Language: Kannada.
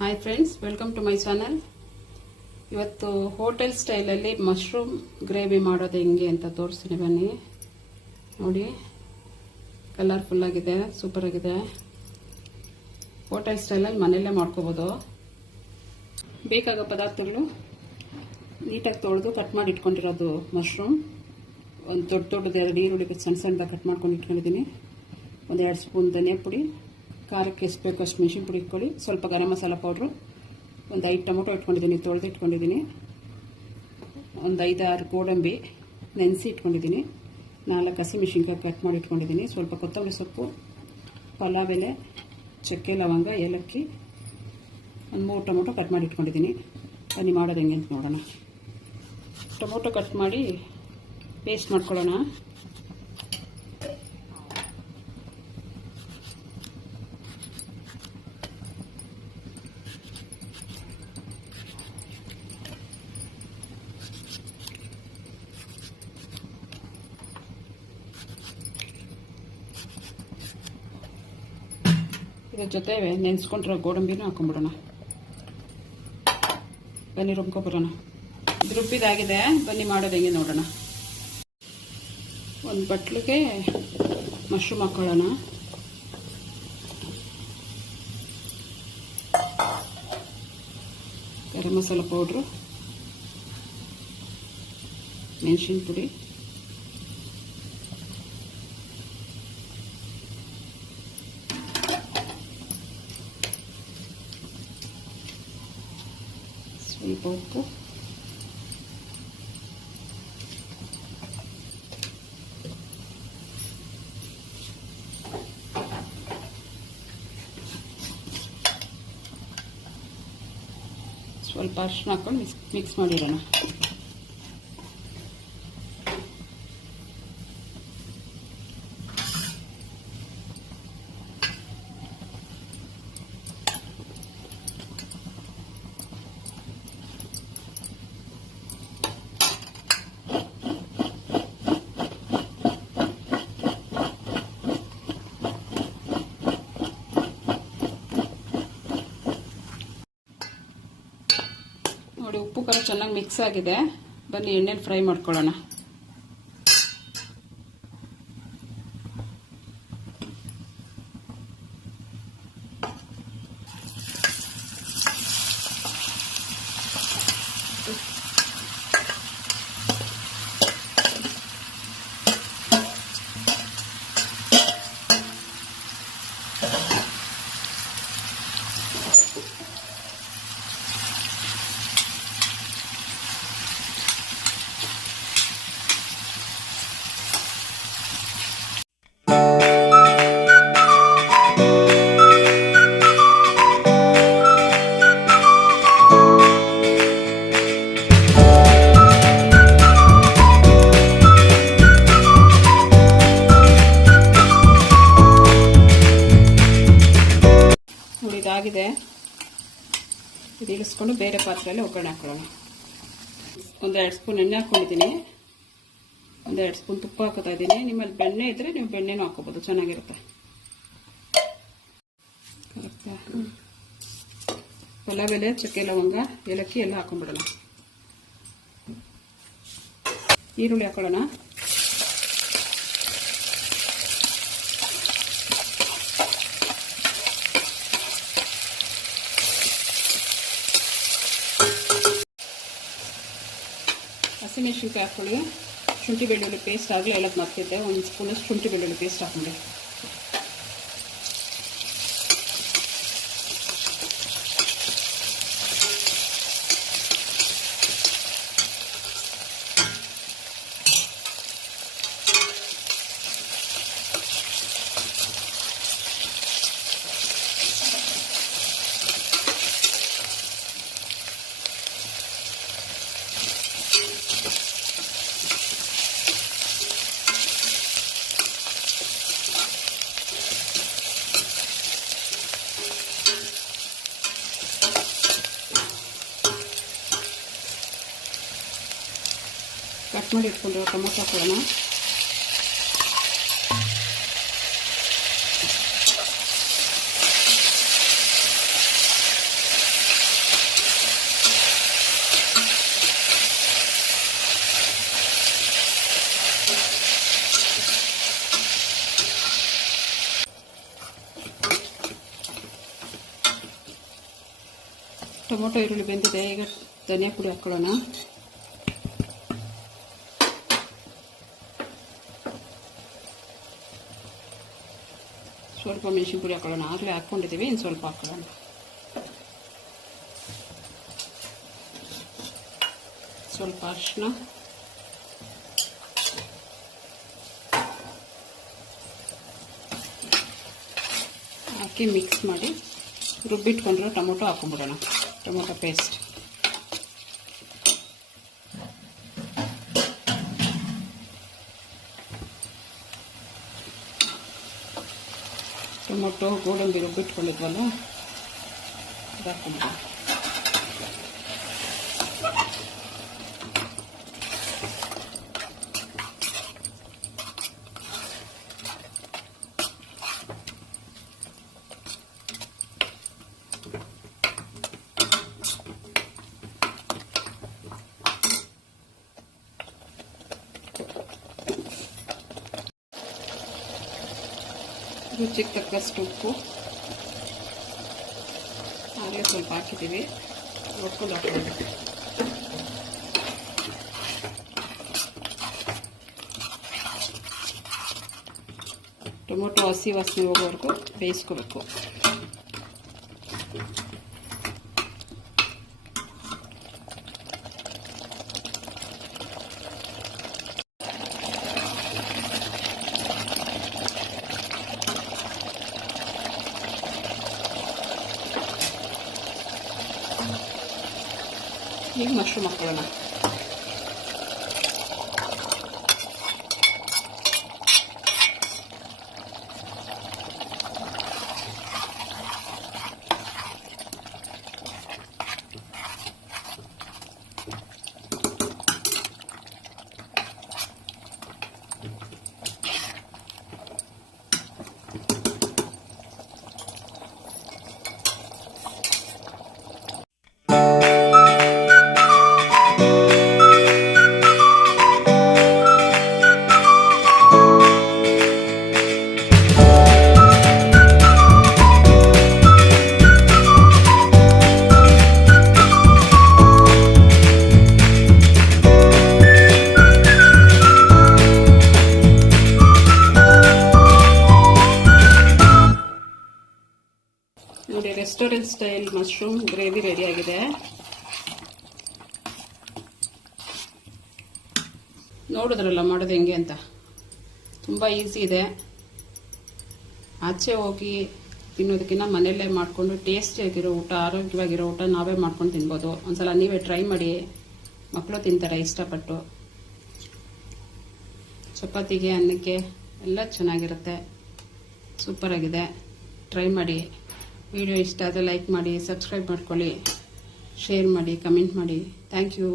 Hi friends, welcome to my channel. ಇವತ್ತು ಹೋಟೆಲ್ ಸ್ಟೈಲಲ್ಲಿ ಮಶ್ರೂಮ್ ಗ್ರೇವಿ ಮಾಡೋದು ಹೆಂಗೆ ಅಂತ ತೋರಿಸ್ತೀನಿ ಬನ್ನಿ. ನೋಡಿ, ಕಲರ್ಫುಲ್ ಆಗಿದೆ, ಸೂಪರ್ ಆಗಿದೆ. ಹೋಟೆಲ್ ಸ್ಟೈಲಲ್ಲಿ ಮನೆಯಲ್ಲೇ ಮಾಡ್ಕೋಬೋದು. ಬೇಕಾಗೋ ಪದಾರ್ಥಗಳು ನೀಟಾಗಿ ತೊಳೆದು ಕಟ್ ಮಾಡಿ ಇಟ್ಕೊಂಡಿರೋದು ಮಶ್ರೂಮ್, ಒಂದು ದೊಡ್ಡದು 2 ಈರುಳ್ಳಿ ಸಣ್ಣ ಸಣ್ಣದಾಗಿ ಕಟ್ ಮಾಡ್ಕೊಂಡು ಇಟ್ಕೊಂಡಿದ್ದೀನಿ. ಒಂದು 2 ಸ್ಪೂನ್ ಧನಿಯಾ ಪುಡಿ, ಖಾರಕ್ಕೆ ಎಷ್ಟು ಬೇಕು ಅಷ್ಟು ಮೆಣಸಿನ ಪುಡಿ ಇಟ್ಕೊಳ್ಳಿ, ಸ್ವಲ್ಪ ಗರಂ ಮಸಾಲ ಪೌಡ್ರು, ಒಂದು 5 ಟೊಮೊಟೊ ಇಟ್ಕೊಂಡಿದ್ದೀನಿ, ತೊಳೆದು ಇಟ್ಕೊಂಡಿದ್ದೀನಿ, ಒಂದು 5-6 ಗೋಡಂಬಿ ನೆನೆಸಿ ಇಟ್ಕೊಂಡಿದ್ದೀನಿ, 4 ಹಸಿಮೆಣಸಿನ್ಕಾಯಿ ಕಟ್ ಮಾಡಿ ಇಟ್ಕೊಂಡಿದ್ದೀನಿ, ಸ್ವಲ್ಪ ಕೊತ್ತಂಬರಿ ಸೊಪ್ಪು, ಪಲಾವ್ ಎಲೆ, ಚಕ್ಕೆ ಲವಂಗ, ಏಲಕ್ಕಿ, ಒಂದು 3 ಟೊಮೊಟೊ ಕಟ್ ಮಾಡಿ ಇಟ್ಕೊಂಡಿದ್ದೀನಿ. ಬನ್ನಿ ಮಾಡೋದು ಹೆಂಗೆ ಅಂತ ನೋಡೋಣ. ಟೊಮೊಟೊ ಕಟ್ ಮಾಡಿ ಪೇಸ್ಟ್ ಮಾಡ್ಕೊಳ್ಳೋಣ. ಇದ್ರ ಜೊತೆ ನೆನೆಸ್ಕೊಂಡಿರೋ ಗೋಡಂಬಿನೂ ಹಾಕೊಂಡ್ಬಿಡೋಣ. ಬನ್ನಿ ರುಬ್ಕೊಬರೋಣ. ಇದು ರುಬ್ಬಿದಾಗಿದೆ, ಬನ್ನಿ ಮಾಡೋದು ಹೆಂಗೆ ನೋಡೋಣ. ಒಂದು ಬಟ್ಲಿಗೆ ಮಶ್ರೂಮ್ ಹಾಕೊಳ್ಳೋಣ. ಗರಂ ಮಸಾಲ ಪೌಡ್ರು, ಮೆಣಸಿನ ಪುಡಿ, ಸ್ವಲ್ಪ ಉಪ್ಪು, ಸ್ವಲ್ಪ ಅರಿಶಿನ ಹಾಕೊಂಡು ಮಿಕ್ಸ್ ಮಾಡಿಡೋಣ. ನೋಡಿ, ಉಪ್ಪು ಖಾರ ಚೆನ್ನಾಗಿ ಮಿಕ್ಸ್ ಆಗಿದೆ. ಬನ್ನಿ ಎಣ್ಣೆಲಿ ಫ್ರೈ ಮಾಡ್ಕೊಳ್ಳೋಣ. ಇದಾಗಿದೆ, ಇದು ಇಳಿಸ್ಕೊಂಡು ಬೇರೆ ಪಾತ್ರೆಯಲ್ಲಿ ಒಗ್ಗರಣೆ ಹಾಕೊಳ್ಳೋಣ. ಒಂದು 2 ಸ್ಪೂನ್ ಎಣ್ಣೆ ಹಾಕ್ಕೊಂಡಿದ್ದೀನಿ, ಒಂದು 2 ಸ್ಪೂನ್ ತುಪ್ಪ ಹಾಕೋತಾ ಇದ್ದೀನಿ. ನಿಮ್ಮಲ್ಲಿ ಬೆಣ್ಣೆ ಇದ್ದರೆ ನೀವು ಬೆಣ್ಣೆನೂ ಹಾಕೋಬೋದು, ಚೆನ್ನಾಗಿರುತ್ತೆ. ಪಲಾವ್ ಎಲೆ, ಚಕ್ಕೆ ಲವಂಗ, ಏಲಕ್ಕಿ ಎಲ್ಲ ಹಾಕೊಂಡ್ಬಿಡೋಣ. ಈರುಳ್ಳಿ ಹಾಕೊಳ್ಳೋಣ. ಹಸಿಮೆಣಸಿನ್ಕಾಯಿ ಹಾಕ್ಕೊಳ್ಳಿ. ಶುಂಠಿ ಬೆಳ್ಳುಳ್ಳಿ ಪೇಸ್ಟ್ ಆಗಲಿ ಹೇಳಕ್ಕೆ ಮರ್ತಿದ್ದೆ, 1 ಸ್ಪೂನಷ್ಟು ಶುಂಠಿ ಬೆಳ್ಳುಳ್ಳಿ ಪೇಸ್ಟ್ ಹಾಕೊಂಡೆ. ಕಟ್ ಮಾಡಿ ಇಟ್ಕೊಂಡಿರೋ ಟೊಮೊಟೊ ಹಾಕೋಣ. ಟೊಮೊಟೊ ಈರುಳ್ಳಿ ಬೆಂದಿದೆ. ಈಗ ಧನಿಯಾ ಪುಡಿ ಹಾಕ್ಕೊಳ್ಳೋಣ. ಸ್ವಲ್ಪ ಮೆಣಸಿನ ಪುಡಿ ಹಾಕ್ಕೊಳ್ಳೋಣ. ಆಗಲೇ ಹಾಕ್ಕೊಂಡಿದ್ದೀವಿ, ಇನ್ನು ಸ್ವಲ್ಪ ಹಾಕ್ಕೊಳ್ಳೋಣ. ಸ್ವಲ್ಪ ಅರಿಶಿನ, ಹಾಕಿ ಮಿಕ್ಸ್ ಮಾಡಿ ರುಬ್ಬಿಟ್ಕೊಂಡ್ರೆ ಟೊಮೊಟೊ ಹಾಕೊಂಡ್ಬಿಡೋಣ. ಟೊಮೊಟೊ ಪೇಸ್ಟ್ ಟೊಮೊಟೊ ಗೋಡಂಬಿ ರುಬ್ಬಿಟ್ಕೊಂಡಿದ್ವಲ್ಲ ಅದು ಹಾಕೊಂಡ್ಬಿಡೋಣ. ರುಚಿಗೆ ತಕ್ಕಷ್ಟು ಉಪ್ಪು ಆಗಲೇ ಸ್ವಲ್ಪ ಹಾಕಿದ್ದೀವಿ. ಒಟ್ಟು ಹಾಕೋದು. ಟೊಮೊಟೊ ಹಸಿ ವಾಸನೆ ಹೋಗೋವರೆಗೂ ಬೇಯಿಸ್ಕೋಬೇಕು. ಈಗ ಮಶ್ರೂಮ್ ಹಾಕೊಳ್ಳೋಣ. ನೋಡಿ, restaurant style mushroom gravy ready ಆಗಿದೆ. ನೋಡಿದ್ರಲ್ಲ ಮಾಡೋದು ಹೆಂಗೆ ಅಂತ. ತುಂಬ ಈಸಿ ಇದೆ. ಆಚೆ ಹೋಗಿ ತಿನ್ನೋದಕ್ಕಿಂತ ಮನೆಯಲ್ಲೇ ಮಾಡಿಕೊಂಡು ಟೇಸ್ಟಿಯಾಗಿರೋ ಊಟ, ಆರೋಗ್ಯವಾಗಿರೋ ಊಟ ನಾವೇ ಮಾಡ್ಕೊಂಡು ತಿನ್ಬೋದು. ಒಂದ್ಸಲ ನೀವೇ ಟ್ರೈ ಮಾಡಿ. ಮಕ್ಕಳು ತಿಂತಾರೆ ಇಷ್ಟಪಟ್ಟು. ಚಪಾತಿಗೆ, ಅನ್ನಕ್ಕೆ ಎಲ್ಲ ಚೆನ್ನಾಗಿರುತ್ತೆ. ಸೂಪರಾಗಿದೆ. ಟ್ರೈ ಮಾಡಿ. ವಿಡಿಯೋ ಇಷ್ಟ ಆದರೆ ಲೈಕ್ ಮಾಡಿ, ಸಬ್ಸ್ಕ್ರೈಬ್ ಮಾಡ್ಕೊಳ್ಳಿ, ಶೇರ್ ಮಾಡಿ, ಕಮೆಂಟ್ ಮಾಡಿ. Thank you.